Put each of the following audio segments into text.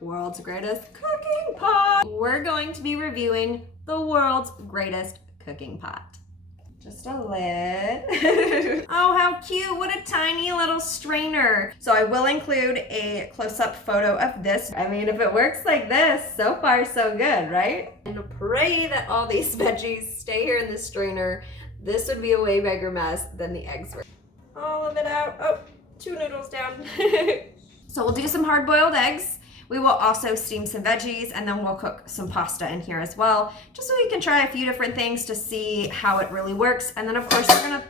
world's greatest cooking pot. We're going to be reviewing the world's greatest cooking pot. Just a lid. Oh, how cute. What a tiny little strainer. So I will include a close-up photo of this. I mean, if it works like this, so far so good, right? And pray that all these veggies stay here in the strainer. This would be a way bigger mess than the eggs were. All of it out. Oh, 2 noodles down. So we'll do some hard-boiled eggs. We will also steam some veggies, and then we'll cook some pasta in here as well, just so we can try a few different things to see how it really works. And then of course we're gonna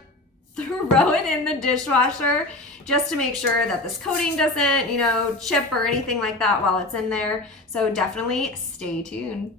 throw it in the dishwasher just to make sure that this coating doesn't, chip or anything like that while it's in there. So definitely stay tuned.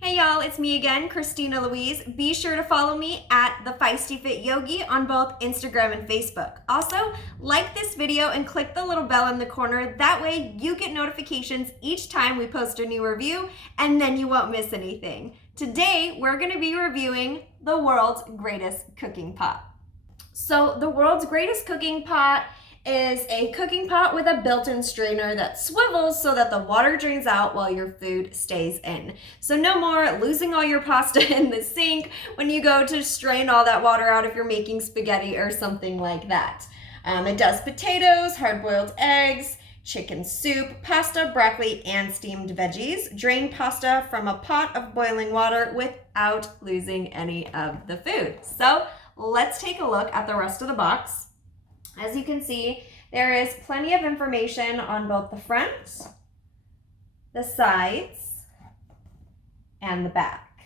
Hey y'all, it's me again, Kristina Louise. Be sure to follow me at The Feisty Fit Yogi on both Instagram and Facebook. Also, like this video and click the little bell in the corner. That way you get notifications each time we post a new review, and then you won't miss anything. Today, we're gonna be reviewing the world's greatest cooking pot. So the world's greatest cooking pot is a cooking pot with a built-in strainer that swivels so that the water drains out while your food stays in. So no more losing all your pasta in the sink when you go to strain all that water out if you're making spaghetti or something like that. It does potatoes, hard-boiled eggs, chicken soup, pasta, broccoli, and steamed veggies. Drain pasta from a pot of boiling water without losing any of the food. So let's take a look at the rest of the box. As you can see, there is plenty of information on both the front, the sides, and the back.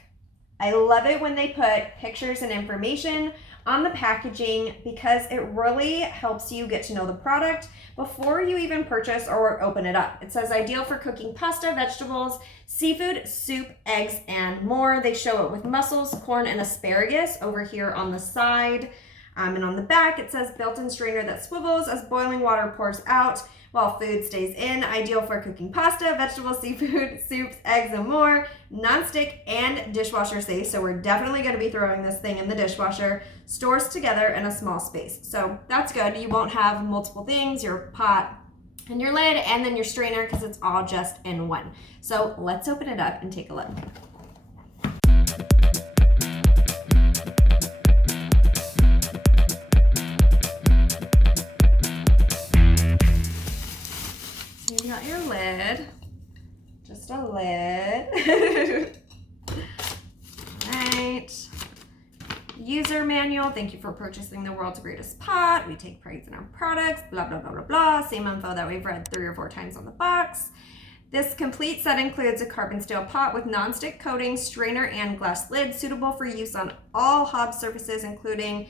I love it when they put pictures and information on the packaging because it really helps you get to know the product before you even purchase or open it up. It says ideal for cooking pasta, vegetables, seafood, soup, eggs, and more. They show it with mussels, corn, and asparagus over here on the side. And on the back, it says built-in strainer that swivels as boiling water pours out while food stays in. Ideal for cooking pasta, vegetables, seafood, soups, eggs, and more. Non-stick and dishwasher safe. So we're definitely going to be throwing this thing in the dishwasher. Stores together in a small space. So that's good. You won't have multiple things, your pot and your lid, and then your strainer, because it's all just in one. So let's open it up and take a look. You got your lid, just a lid. Right. User manual. Thank you for purchasing the world's greatest pot. We take pride in our products, blah, blah, blah, blah, blah. Same info that we've read 3 or 4 times on the box. This complete set includes a carbon steel pot with non-stick coating, strainer, and glass lid, suitable for use on all hob surfaces, including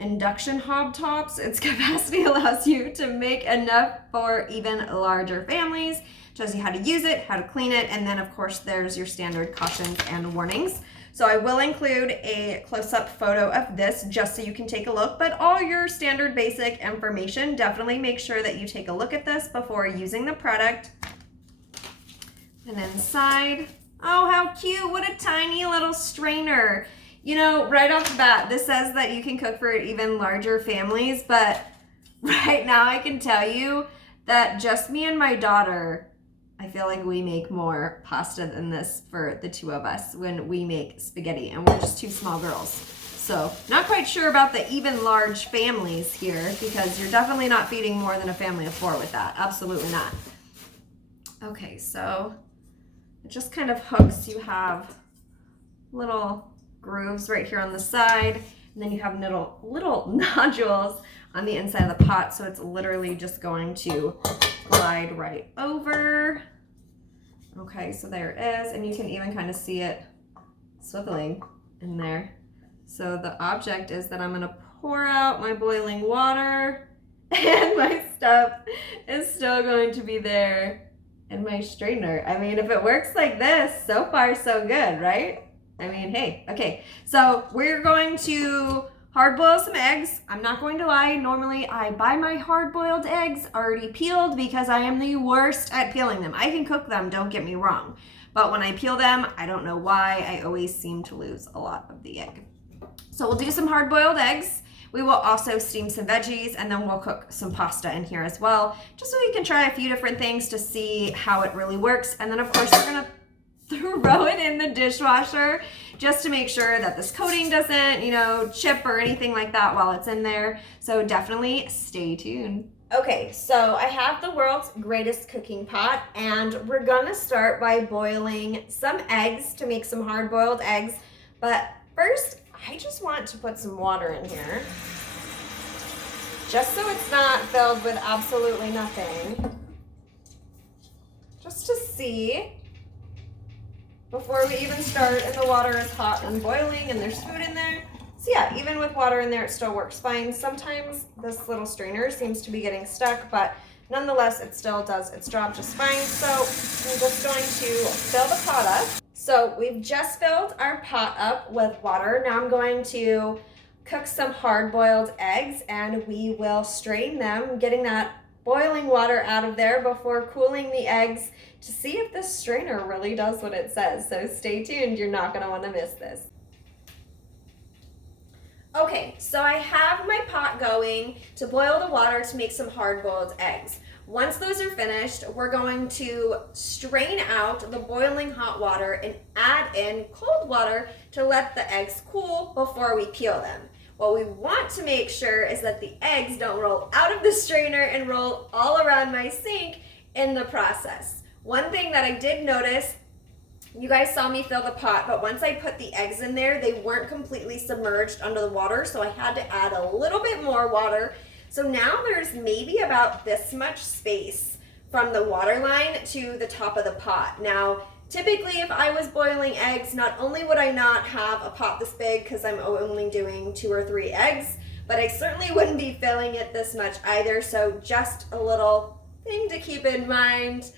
induction hob tops. Its capacity allows you to make enough for even larger families. Shows you how to use it, how to clean it, and then of course there's your standard cautions and warnings. So I will include a close-up photo of this just so you can take a look, but all your standard basic information, definitely make sure that you take a look at this before using the product. And inside, oh how cute, what a tiny little strainer. Right off the bat, this says that you can cook for even larger families, but right now I can tell you that just me and my daughter, I feel like we make more pasta than this for the 2 of us when we make spaghetti, and we're just 2 small girls. So not quite sure about the even large families here, because you're definitely not feeding more than a family of 4 with that. Absolutely not. Okay, so it just kind of hooks. You have little grooves right here on the side, and then you have little nodules on the inside of the pot, so it's literally just going to glide right over. Okay, so there it is, and you can even kind of see it swiveling in there. So the object is that I'm going to pour out my boiling water, and my stuff is still going to be there in my strainer. I mean, if it works like this, so far so good, right? I mean, hey, okay. So we're going to hard boil some eggs. I'm not going to lie, normally I buy my hard boiled eggs already peeled because I am the worst at peeling them. I can cook them, don't get me wrong. But when I peel them, I don't know why, I always seem to lose a lot of the egg. So we'll do some hard boiled eggs. We will also steam some veggies, and then we'll cook some pasta in here as well, just so we can try a few different things to see how it really works. And then of course we're gonna throw it in the dishwasher just to make sure that this coating doesn't, chip or anything like that while it's in there. So definitely stay tuned. Okay, so I have the world's greatest cooking pot, and we're gonna start by boiling some eggs to make some hard-boiled eggs. But first, I just want to put some water in here, just so it's not filled with absolutely nothing. Just to see, before we even start, and the water is hot and boiling and there's food in there. So yeah, even with water in there, it still works fine. Sometimes this little strainer seems to be getting stuck, but nonetheless, it still does its job just fine. So I'm just going to fill the pot up. So we've just filled our pot up with water. Now I'm going to cook some hard-boiled eggs, and we will strain them, getting that boiling water out of there before cooling the eggs to see if this strainer really does what it says. So stay tuned, you're not gonna wanna miss this. Okay, so I have my pot going to boil the water to make some hard-boiled eggs. Once those are finished, we're going to strain out the boiling hot water and add in cold water to let the eggs cool before we peel them. What we want to make sure is that the eggs don't roll out of the strainer and roll all around my sink in the process. One thing that I did notice, you guys saw me fill the pot, but once I put the eggs in there, they weren't completely submerged under the water, so I had to add a little bit more water. So now there's maybe about this much space from the water line to the top of the pot. Now, typically if I was boiling eggs, not only would I not have a pot this big because I'm only doing 2 or 3 eggs, but I certainly wouldn't be filling it this much either. So just a little thing to keep in mind.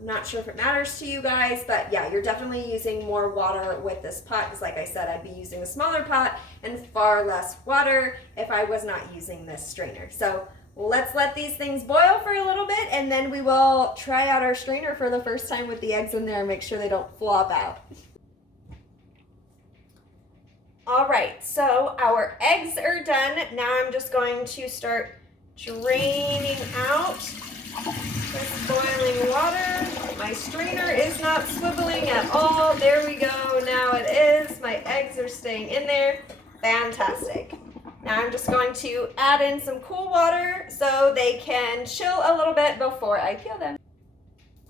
Not sure if it matters to you guys, but yeah, you're definitely using more water with this pot because like I said, I'd be using a smaller pot and far less water if I was not using this strainer. So let's let these things boil for a little bit, and then we will try out our strainer for the first time with the eggs in there and make sure they don't flop out. All right, so our eggs are done. Now I'm just going to start draining out this boiling water. My strainer is not swiveling at all. There we go, now it is. My eggs are staying in there. Fantastic. Now I'm just going to add in some cool water so they can chill a little bit before I peel them.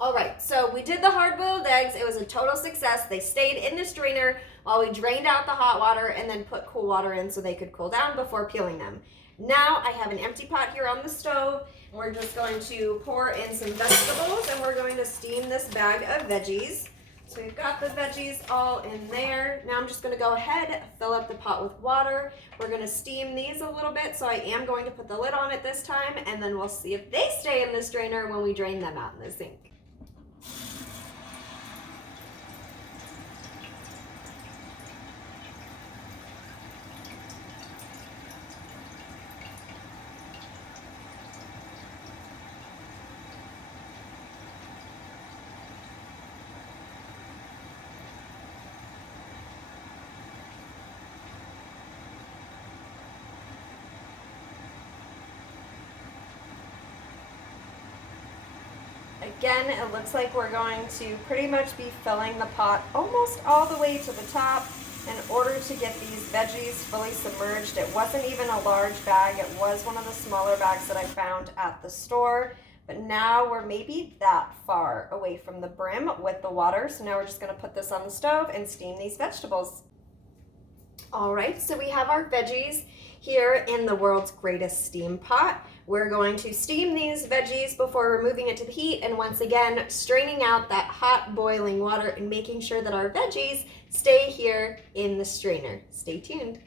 All right, so we did the hard-boiled eggs. It was a total success. They stayed in the strainer while we drained out the hot water and then put cool water in so they could cool down before peeling them. Now I have an empty pot here on the stove. We're just going to pour in some vegetables, and we're going to steam this bag of veggies. So we've got the veggies all in there. Now I'm just going to go ahead, fill up the pot with water. We're going to steam these a little bit, so I am going to put the lid on it this time, and then we'll see if they stay in the strainer when we drain them out in the sink. Again, it looks like we're going to pretty much be filling the pot almost all the way to the top in order to get these veggies fully submerged. It wasn't even a large bag. It was one of the smaller bags that I found at the store. But now we're maybe that far away from the brim with the water. So now we're just going to put this on the stove and steam these vegetables. All right, so we have our veggies here in the world's greatest steam pot. We're going to steam these veggies before removing it to the heat, and once again, straining out that hot boiling water and making sure that our veggies stay here in the strainer. Stay tuned.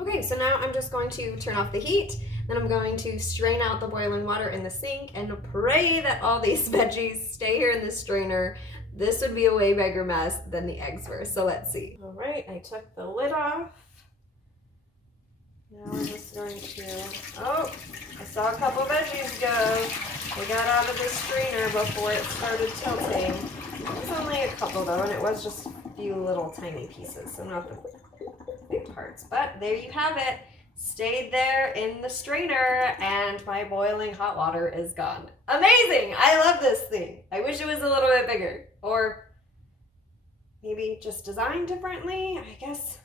Okay, so now I'm just going to turn off the heat, then I'm going to strain out the boiling water in the sink and pray that all these veggies stay here in the strainer. This would be a way bigger mess than the eggs were, so let's see. All right, I took the lid off. Now we're just going to, oh, I saw a couple veggies go. They got out of the strainer before it started tilting. It was only a couple though, and it was just a few little tiny pieces, so not the big parts. But there you have it. Stayed there in the strainer, and my boiling hot water is gone. Amazing! I love this thing. I wish it was a little bit bigger, or maybe just designed differently, I guess.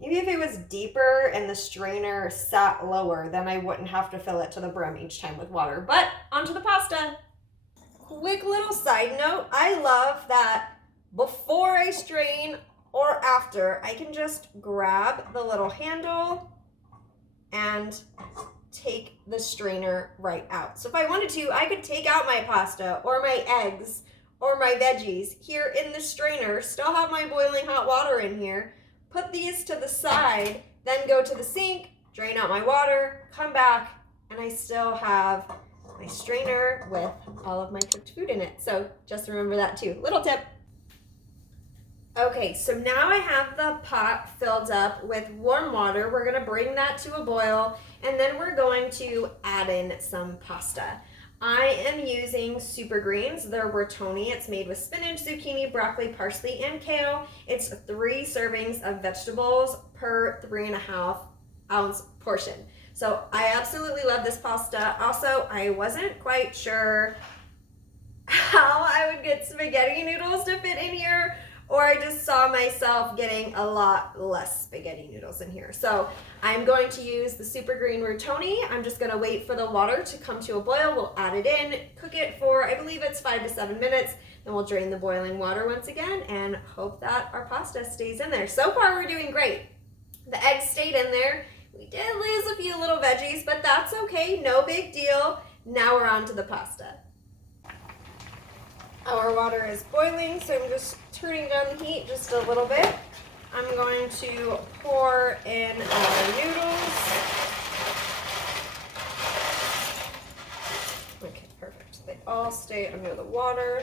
Maybe if it was deeper and the strainer sat lower, then I wouldn't have to fill it to the brim each time with water. But onto the pasta. Quick little side note, I love that before I strain or after, I can just grab the little handle and take the strainer right out. So if I wanted to, I could take out my pasta or my eggs or my veggies here in the strainer, still have my boiling hot water in here, put these to the side, then go to the sink, drain out my water, come back, and I still have my strainer with all of my cooked food in it. So just remember that too. Little tip. Okay, so now I have the pot filled up with warm water. We're gonna bring that to a boil, and then we're going to add in some pasta. I am using Super Greens. They're Bertoni. It's made with spinach, zucchini, broccoli, parsley, and kale. It's 3 servings of vegetables per 3.5 ounce portion. So I absolutely love this pasta. Also, I wasn't quite sure how I would get spaghetti noodles to fit in here, or I just saw myself getting a lot less spaghetti noodles in here. So I'm going to use the Super Green Rotoni. I'm just gonna wait for the water to come to a boil. We'll add it in, cook it for, I believe it's 5 to 7 minutes. Then we'll drain the boiling water once again and hope that our pasta stays in there. So far we're doing great. The eggs stayed in there. We did lose a few little veggies, but that's okay, no big deal. Now we're on to the pasta. Our water is boiling, so I'm just turning down the heat just a little bit. I'm going to pour in our noodles. Okay, perfect. They all stay under the water.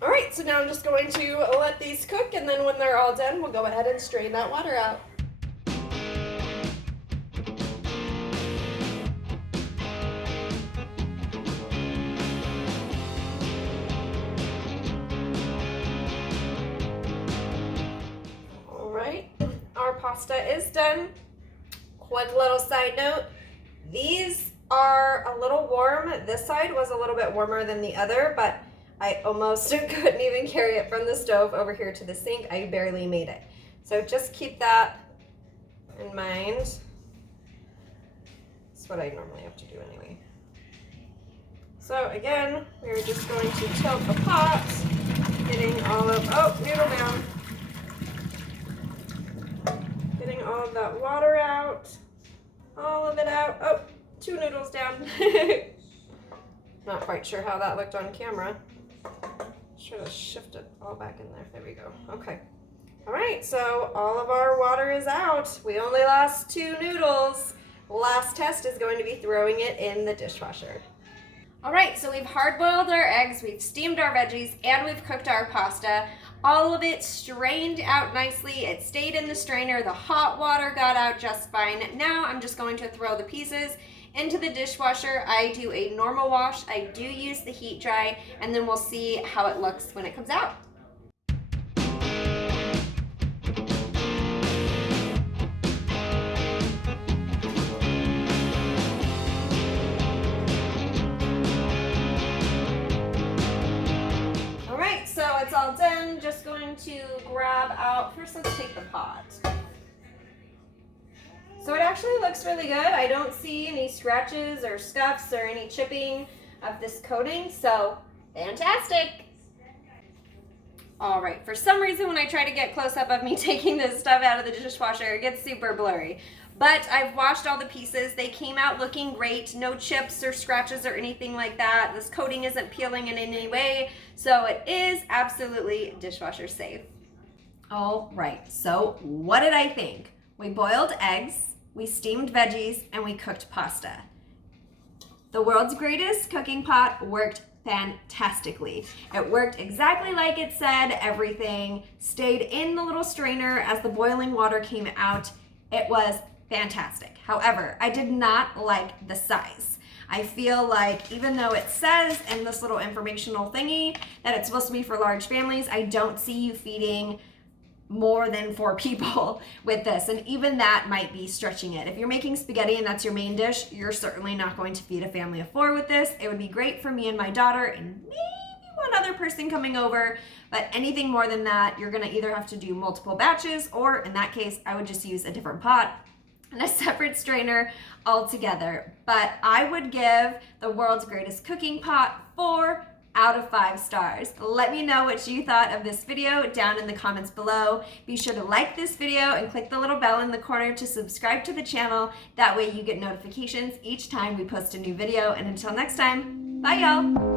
All right, so now I'm just going to let these cook, and then when they're all done, we'll go ahead and strain that water out. Pasta is done. Quick little side note, these are a little warm. This side was a little bit warmer than the other, but I almost couldn't even carry it from the stove over here to the sink. I barely made it. So just keep that in mind. That's what I normally have to do anyway. So again, we're just going to tilt the pot, getting all of, oh, noodle down. Getting all of that water out, all of it out. Oh, 2 noodles down. Not quite sure how that looked on camera. Should have shifted all back in there. There we go. Okay. All right, so all of our water is out. We only lost 2 noodles. Last test is going to be throwing it in the dishwasher. All right, so we've hard-boiled our eggs, we've steamed our veggies, and we've cooked our pasta. All of it strained out nicely. It stayed in the strainer. The hot water got out just fine. Now I'm just going to throw the pieces into the dishwasher. I do a normal wash. I do use the heat dry, and then we'll see how it looks when it comes out. It's all done. Just going to grab out, first let's take the pot. So it actually looks really good. I don't see any scratches or scuffs or any chipping of this coating, so fantastic. All right, for some reason when I try to get close up of me taking this stuff out of the dishwasher, it gets super blurry. But I've washed all the pieces. They came out looking great. No chips or scratches or anything like that. This coating isn't peeling in any way, so it is absolutely dishwasher safe. All right, so what did I think? We boiled eggs, we steamed veggies, and we cooked pasta. The world's greatest cooking pot worked fantastically. It worked exactly like it said. Everything stayed in the little strainer as the boiling water came out. It was fantastic. However, I did not like the size. I feel like even though it says in this little informational thingy that it's supposed to be for large families, I don't see you feeding more than 4 people with this, and even that might be stretching it. If you're making spaghetti and that's your main dish, you're certainly not going to feed a family of 4 with this. It would be great for me and my daughter and maybe one other person coming over, but anything more than that, you're gonna either have to do multiple batches, or in that case, I would just use a different pot and a separate strainer altogether. But I would give the world's greatest cooking pot 4 out of 5 stars. Let me know what you thought of this video down in the comments below. Be sure to like this video and click the little bell in the corner to subscribe to the channel. That way you get notifications each time we post a new video. And until next time, bye y'all.